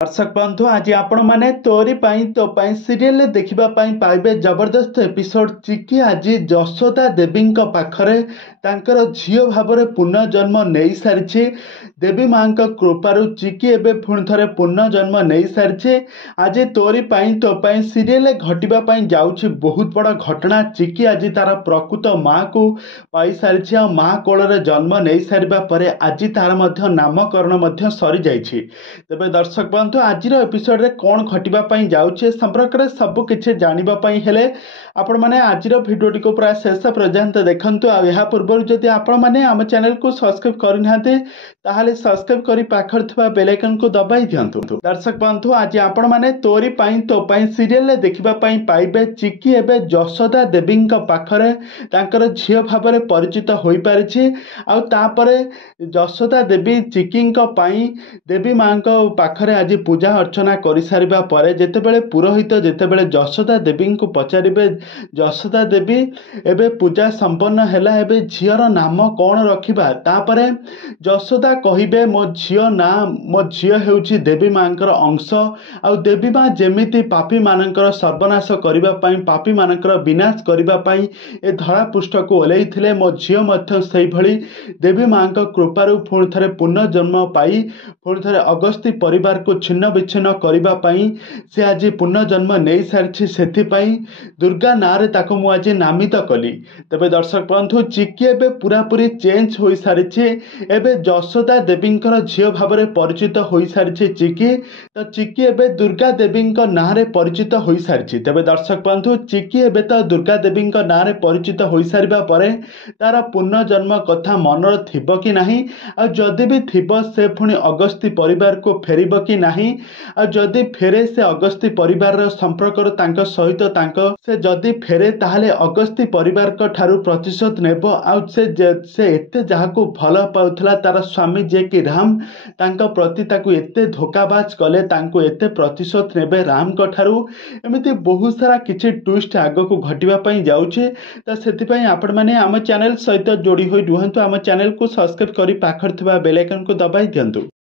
दर्शक बंधु आज आपण मैंने तोरी तो सीरियल देखा पाइबे जबरदस्त एपिसोड चिकी आज यशोदा देवी पाखरे तांकर झील भाव में पुनर्जन्म नहीं सारी देवी माँ कृपारू चिकी एवं पुणी थे पुनर्जन्म नहीं सारी आज तोरी तो सीरियल घटवाई जाऊँगी बहुत बड़ घटना चिकी आज तार प्रकृत माँ को पाई सारी आ माँ कोल जन्म नहीं सारा पर आज तार नामकरण सरी जाइए तेज दर्शक बंधु आज एपिसोड रे कौन घटवाई जाऊे संपर्क में सबकि जानापी हेले आपण मैंने आज भिडियोटी को प्राय शेष पर्यंत देखु आ पूर्व जदि आपण मैंने आम चैनल को सब्सक्राइब करना ताहले सब्सक्राइब कर पाखर थिबा बेल आइकन को दबाई दियंतु। दर्शक बंधु आज आपण मैंने तोरी तो सीरियल देखा पाइबे चिकी एवं यशोदा देवी पाखरे तांकर झील भाव में परिचित हो पारि आउे यशोदा देवी चिकी देवी माँ पाखरे आज पूजा अर्चना कर सारिबा परे जेतेबेले पुरोहित जेतेबेले यशोदा देवी को पचारिबे यशोदा देवी एबे पूजा संपन्न हैला एबे झीर नाम कौन रखिबा तापरे यशोदा कहिबे मो झील ना मो झील हेउची देवी मांकर अंश आ देवी माँ जेमिति पापी मानकर सर्वनाश करबा पई पापी मानकर विनाश करबा पई ए धरा पृष्ठ को ओलेइथिले मो झील मध्य सेहि भली देवी माँ कृपारू पुणी थे पुनर्जन्म पाई पुणी थे अगस्ती परिवार को छिन्न विच्छिन्न करबा पई से आज पुनर्जन्म नहीं सारी से दुर्गा नारे ताको मु आज नामित कली। तबे दर्शक बंधु चिकी एबे पूरा पूरी चेंज हो सारी एबे यशोदा देवी झील भाव में परिचित हो सारी चिकी तो चिकी एबे दुर्गा देवी ना परिचित हो सारी तेज दर्शक बंधु चिकी एबे तो दुर्गा देवी ना परिचित हो सारा पर तार पुनर्जन्म कथा मनर थिबो कि नहीं आ जदि भी थिबो से पुणी अगस्ती परिवार को फेरिबो कि नहीं आ जदि फेरे से अगस्ती परिवार संपर्क सहित से जदि फेरे ताहले अगस्ती परिवार को ठारू प्रतिशोध नेब आ से एते जहाको भल पाउथला तार स्वामी जे कि राम तांको प्रति ताकू एते धोखाबाज कले तांको एते प्रतिशोध नेबे राम को ठारू एमिति बहुत सारा किछि ट्विस्ट आगो को घटिबा पई जाउछे त सेति पई आपण माने आम चैनल सहित जोड़ी होई रुहंतु आम चैनल को सब्सक्राइब करी पाखर थिबा बेल आइकन को दबाई दियंतु।